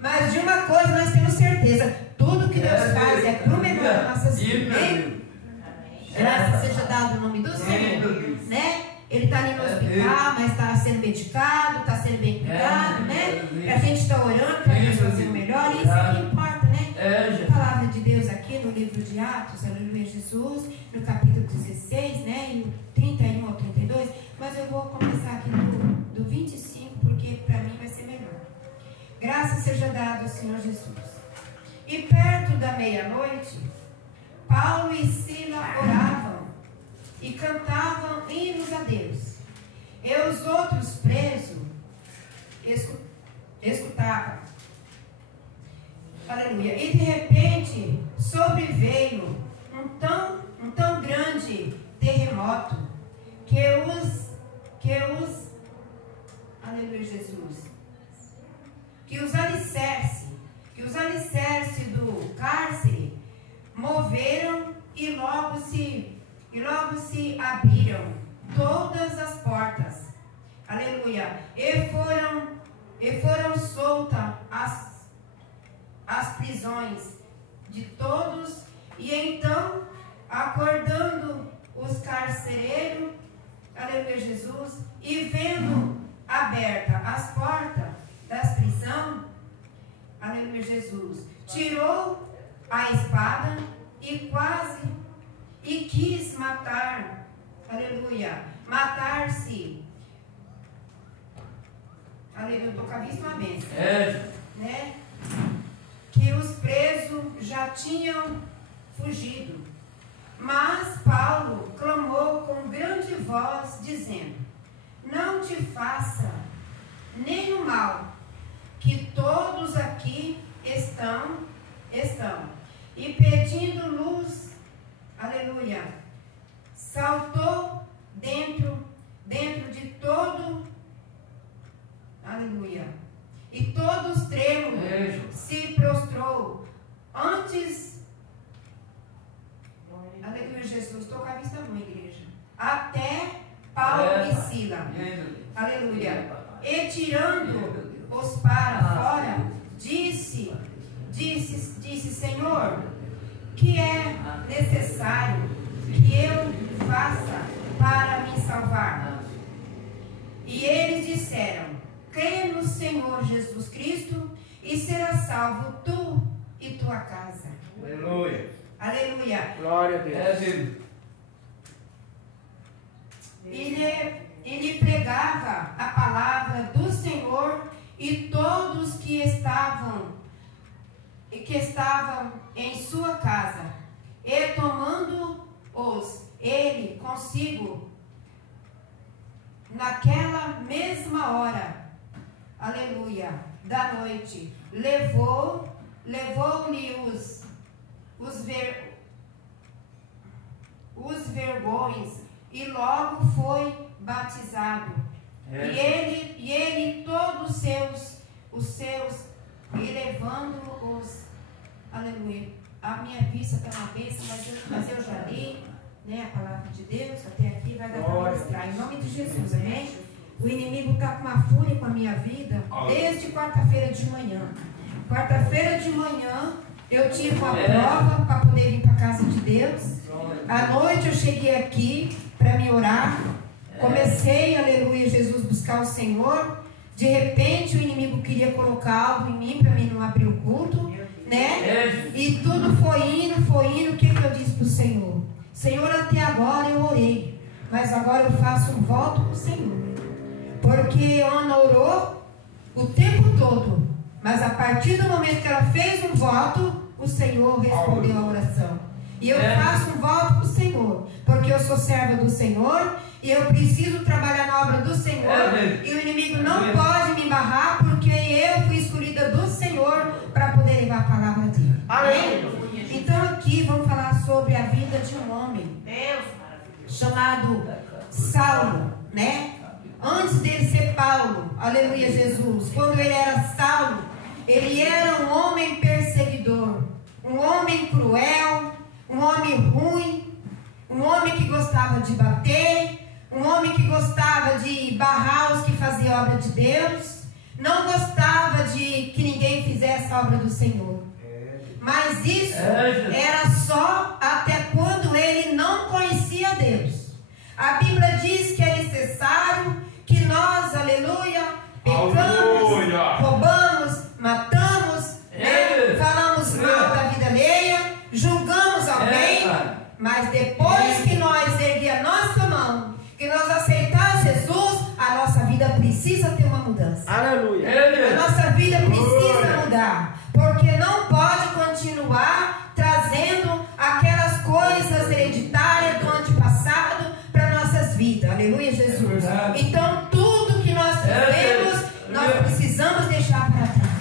Mas de uma coisa nós temos certeza: tudo que Deus faz é para o melhor das nossas vidas. Graças seja dado o nome do Senhor, né? Ele está ali no hospital, mas está sendo medicado, está sendo bem cuidado, né? A gente está orando para Deus fazer o melhor, e isso é que importa, né? A palavra de Deus aqui no livro de Atos, aleluia, Jesus, no capítulo 16, né? E 31 ao 32, mas eu vou começar aqui do 25, porque para mim vai ser melhor. Graças seja dado ao Senhor Jesus. E perto da meia-noite, Paulo e Sila oravam e cantavam hinos a Deus. E os outros presos escutavam. Aleluia. E de repente sobreveio um tão grande terremoto que aleluia, Jesus, que os alicerces do cárcere moveram e logo se abriram todas as portas. Aleluia. E foram soltas as prisões de todos. E então, acordando os carcereiros, aleluia, Jesus, e vendo aberta as portas das prisões, aleluia, Jesus, tirou a espada e quis matar, aleluia, matar-se. Aleluia, eu estou com a vista uma bênção, né? Que os presos já tinham fugido. Mas Paulo clamou com grande voz, dizendo: não te faça nenhum mal, que todos aqui estão. E pedindo luz, aleluia, saltou dentro de todo, aleluia, e todos trêmulos se prostrou antes, aleluia, Jesus, estou com a vista ruim, igreja, até Paulo e Sila, aleluia, e tirando os para fora, disse, Senhor, que é necessário que eu faça para me salvar? E eles disseram: crê no Senhor Jesus Cristo e será salvo tu e tua casa. Aleluia. Aleluia. Glória a Deus. Ele pregava a palavra do Senhor, e todos que estavam em sua casa, e tomando-os ele consigo naquela mesma hora, aleluia, da noite, levou-lhe os vergões, e logo foi batizado. E ele todos os seus, e levando-os, aleluia. A minha vista está uma bênção, mas eu já li, né, a palavra de Deus, até aqui vai dar para mostrar, em nome de Jesus, amém? O inimigo está com uma fúria com a minha vida, desde quarta-feira de manhã. Quarta-feira de manhã, eu tive uma prova para poder vir para a casa de Deus. À noite eu cheguei aqui para me orar. Comecei, aleluia, Jesus, buscar o Senhor. De repente o inimigo queria colocar algo em mim para mim não abrir o culto, né? E tudo foi indo. O que eu disse para o Senhor? Senhor, até agora eu orei, mas agora eu faço um voto com o Senhor. Porque Ana orou o tempo todo, mas a partir do momento que ela fez um voto, o Senhor respondeu a oração. E eu faço um voto com o Senhor, porque eu sou serva do Senhor e eu preciso trabalhar na obra do Senhor, e o inimigo não pode me barrar, porque eu fui escolhida do Senhor para poder levar a palavra dele. Amém? Então aqui vamos falar sobre a vida de um homem chamado Saulo, né? Antes dele ser Paulo, aleluia, Jesus, quando ele era Saulo, ele era um homem perseguidor, um homem cruel, um homem ruim, um homem que gostava de bater, um homem que gostava de barrar os que faziam obra de Deus, não gostava de que ninguém fizesse obra do Senhor. Mas isso era só até quando ele não conhecia Deus. A Bíblia diz que é necessário que nós, aleluia, pecamos, roubamos, matamos, né? Falamos mal da vida alheia, julgamos alguém, mas depois que nós erguemos a nossa mão, que nós aceitamos Jesus, a nossa vida precisa ter uma mudança. Aleluia. A nossa vida precisa mudar, porque não pode continuar trazendo aquelas coisas hereditárias do antepassado para nossas vidas. Aleluia, Jesus. Então, tudo que nós fizemos, nós precisamos deixar para trás.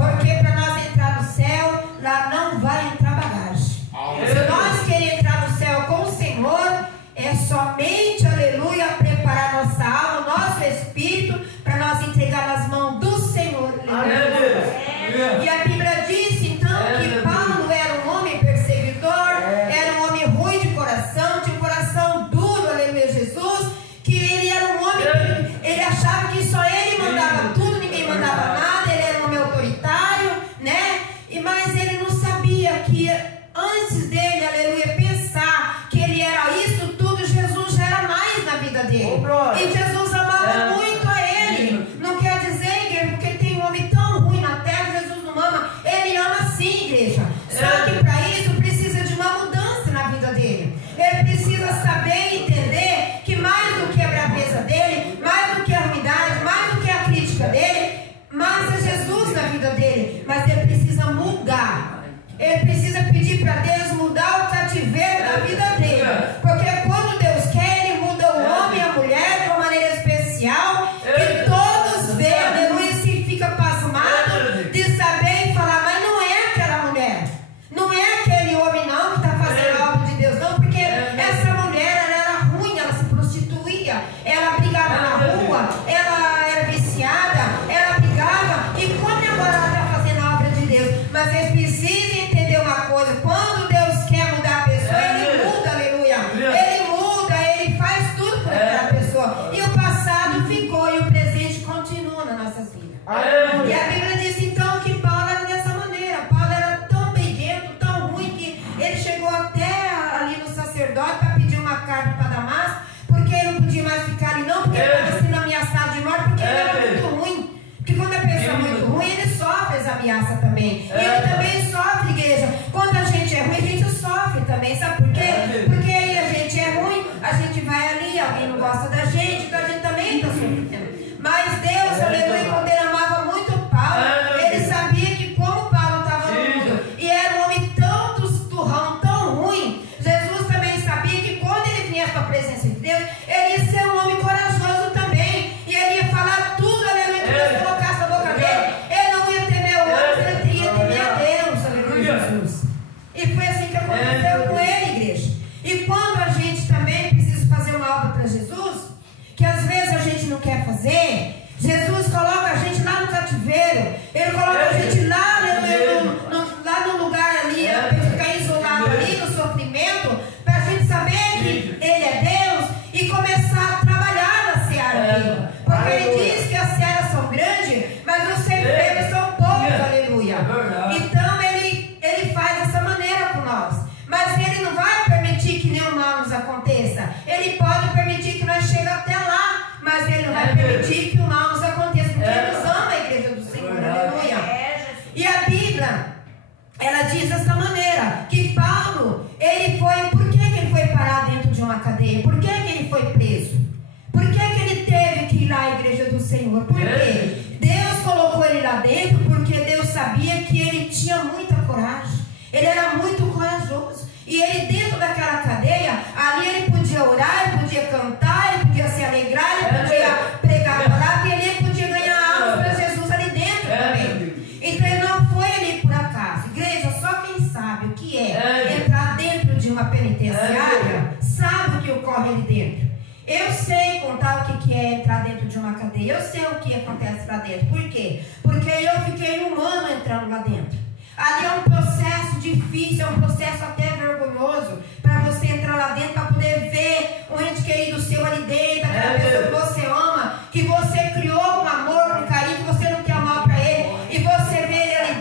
Porque para nós entrar no céu, lá não vai entrar bagagem. Se nós queremos entrar no céu com o Senhor, é somente, aleluia, preparar nossa alma, nosso espírito, para nós entregar nas mãos do Senhor. Aleluia. E a Bíblia diz, então, que Paulo era um homem perseguidor, era um homem ruim de coração, tinha um coração duro, aleluia, Jesus, que ele era um homem, ele achava que só ele mandava tudo, ninguém mandava nada, ele era um homem autoritário, né? Mas ele não sabia que antes dele, aleluia, pensar que ele era isso tudo, Jesus já era mais na vida dele. E Jesus amava muito a ele. Não quer dizer, igreja, porque tem um homem tão ruim na terra, Jesus não ama. Ele ama sim, igreja. Só que para isso precisa de uma mudança na vida dele. Ele precisa saber e entender que mais do que a braveza dele, mais do que a ruindade, mais do que a crítica dele, mais é Jesus na vida dele. Mas ele precisa mudar. Ele precisa pedir para Deus mudar o cativeiro da vida dele. Porque quando Deus quer, ele muda o homem e a mulher de uma maneira especial, que todos veem, aleluia, se fica pasmado de saber e falar, mas não é aquela mulher, não é aquele homem não que está fazendo a obra de Deus, não, porque essa mulher, ela era ruim, ela se prostituía, ela brigava na rua, ela era viciada, ela brigava, e como agora ela está fazendo a obra de Deus? Mas eles precisam entender uma coisa, quando Deus quer mudar a pessoa, ele muda, aleluia, ele muda, ele faz tudo por aquela pessoa, e o passado ficou e o presente continua nas nossas vidas. E a Bíblia diz então que Paulo era dessa maneira. Paulo era tão briguento, tão ruim, que ele chegou até ali no sacerdote para pedir uma carta para Damasco, porque ele não podia mais ficar ali não, porque ele estava sendo ameaçado de morte, porque ele era muito ruim. Porque quando a pessoa é muito ruim, ele sofre as ameaças também. E ele também sofre, igreja. Quando a gente é ruim, a gente sofre também. Sabe por quê? Porque aí a gente é ruim, a gente vai ali, alguém não gosta da gente, então a gente também está sofrendo. Mas Deus, aleluia, quando ele amava muito Paulo, ele sabia que como Paulo estava no mundo e era um homem tão turrão, tão ruim, Jesus também sabia que quando ele viesse para a presença de Deus, ele ia ser um homem corajoso também. E ele ia falar tudo, aleluia, que Deus colocasse na boca dele. Ele não ia temer o homem, ele ia temer a Deus, aleluia, Jesus. E foi assim que aconteceu com ele, igreja. E quando a gente também precisa fazer uma obra para Jesus, que às vezes a gente não quer fazer, Jesus coloca a gente lá no cativeiro, ele coloca a gente lá, aleluia, lá no lugar ali, para ficar isolado ali no sofrimento, para a gente saber que ele é Deus e começar a trabalhar na seara dele. Porque ele diz que as searas são grandes, mas os ceifeiros são poucos, aleluia. Então ele faz dessa maneira com nós. Mas ele não vai permitir que nenhum mal nos aconteça. Ele pode permitir que nós cheguemos até lá, mas ele não vai permitir que o mal nos aconteça, porque ele nos ama, a igreja do Senhor, aleluia. E a Bíblia, ela diz dessa maneira, que Paulo, ele foi, por que ele foi parar dentro de uma cadeia? Por que ele foi preso? Por que ele teve que ir lá à igreja do Senhor? Por quê? Deus colocou ele lá dentro, porque Deus sabia que ele tinha muita coragem. Ele era muito corajoso. E ele dentro daquela cadeia, ali ele podia orar, ele podia cantar, ele podia se alegrar, ele podia pregar a palavra, e ele podia ganhar almas para Jesus ali dentro também. Então ele não foi ali por acaso. Igreja, só quem sabe o que é entrar dentro de uma penitenciária, sabe o que ocorre ali dentro. Eu sei contar o que é entrar dentro de uma cadeia, eu sei o que acontece lá dentro. Por quê? Porque eu fiquei um ano entrando lá dentro. Ali é um processo difícil, é um processo até vergonhoso para você entrar lá dentro, para poder ver um ente querido seu ali dentro, aquela pessoa que você ama, que você criou com amor, com carinho, que você não quer mal para ele, e você vê ele ali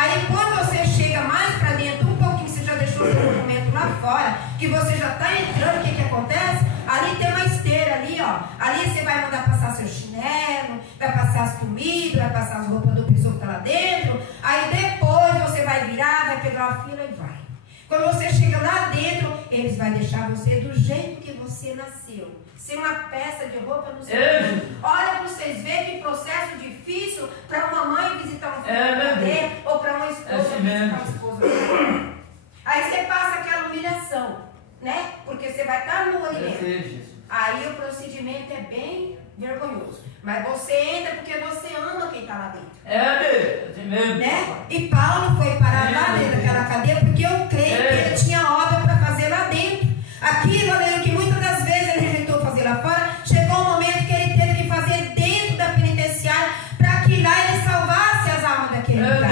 Aí quando você chega mais para dentro, um pouquinho, você já deixou o seu documento lá fora, que você já está entrando, o que acontece? Ali tem uma esteira ali, ó. Ali você vai mandar passar seu chinelo, vai passar as comidas, vai passar as roupas do piso que está lá dentro. Aí depois você vai virar, vai pegar uma fila e vai. Quando você chega lá dentro, eles vão deixar você do jeito que você nasceu. Sem uma peça de roupa no seu corpo. Olha para vocês verem que processo difícil para uma mãe visitar um filho ou para uma esposa visitar uma esposa. Aí você passa aquela humilhação, né? Porque você vai estar nu ali dentro. Aí o procedimento é bem vergonhoso. Mas você entra porque você ama quem está lá dentro. Né? E Paulo foi parar lá dentro daquela cadeia porque eu creio que ele tinha obra para fazer lá dentro. Aquilo, aleluia, que muitas das vezes ele rejeitou fazer lá fora, chegou um momento que ele teve que fazer dentro da penitenciária para que lá ele salvasse as almas daquele lugar.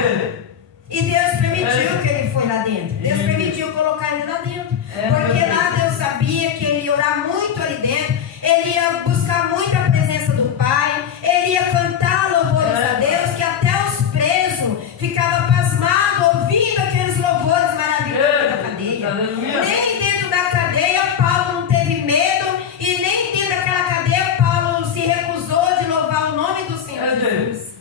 E Deus permitiu que ele foi lá dentro. Deus permitiu colocar ele lá dentro. Porque lá Deus sabia que ele ia orar muito ali dentro. Ele ia buscar muito a presença do Pai. Ele ia cantar louvores a Deus, que até os presos ficavam pasmados ouvindo aqueles louvores maravilhosos da cadeia. Nem dentro da cadeia Paulo não teve medo. E nem dentro daquela cadeia Paulo se recusou de louvar o nome do Senhor Jesus.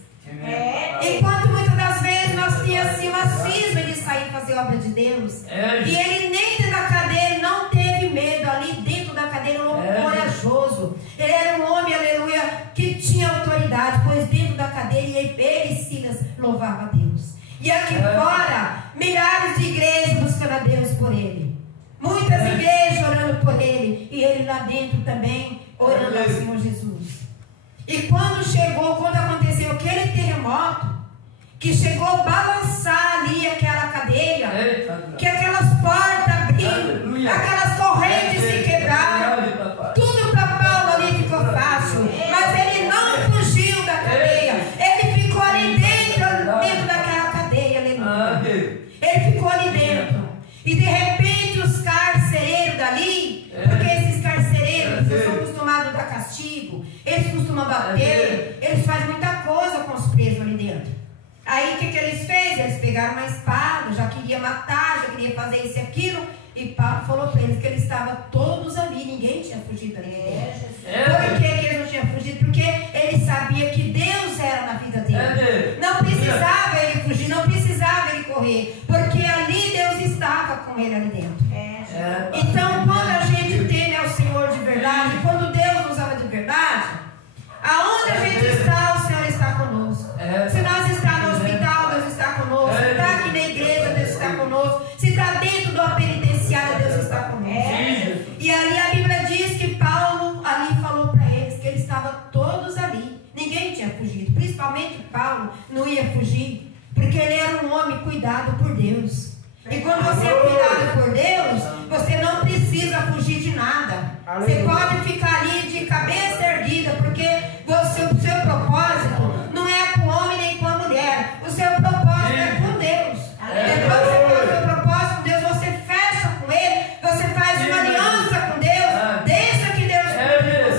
Enquanto muitas das vezes nós tínhamos assim uma cisma de sair fazer obra de Deus. E ele nem dentro da cadeia ele não teve medo. Ali dentro da cadeia ele era corajoso. Ele era um homem, aleluia, que tinha autoridade, pois dentro da cadeia ele e Silas louvavam a Deus. E aqui fora, milhares de igrejas buscando a Deus por ele. Muitas igrejas orando por ele. E ele lá dentro também orando ao Senhor Jesus. E quando aconteceu aquele terremoto, que chegou a balançar ali aquela cadeia, que aquelas portas abriram, aquelas correntes se quebraram, tudo para Paulo ali ficou fácil, mas ele não fugiu da cadeia, ele ficou ali dentro daquela cadeia, aleluia. Ele ficou ali dentro, e de repente os carcereiros dali, porque esses carcereiros, eles são acostumados a dar castigo, eles costumam bater, eles fazem muita coisa com os presos ali dentro. Aí o que eles fez? Eles pegaram uma espada, já queria matar, já queria fazer isso e aquilo. E Paulo falou para eles que eles estavam todos ali, ninguém tinha fugido ali dentro. Por que eles não tinham fugido? Porque ele sabia que Deus era na vida dele. Não precisava ele fugir, não precisava ele correr, porque ali Deus estava com ele ali dentro. Então quando a gente teme ao Senhor de verdade, quando Deus nos ama de verdade, aonde a gente está, o Senhor está conosco. Se nós estamos no hospital, Deus está conosco. Se está aqui na igreja, Deus está conosco. Se está dentro de uma penitenciária, Deus está conosco. E ali a Bíblia diz que Paulo ali falou para eles que eles estavam todos ali. Ninguém tinha fugido. Principalmente Paulo não ia fugir, porque ele era um homem cuidado por Deus. E quando você é cuidado por Deus, você não precisa fugir de nada. Você pode ficar ali de cabeça erguida, porque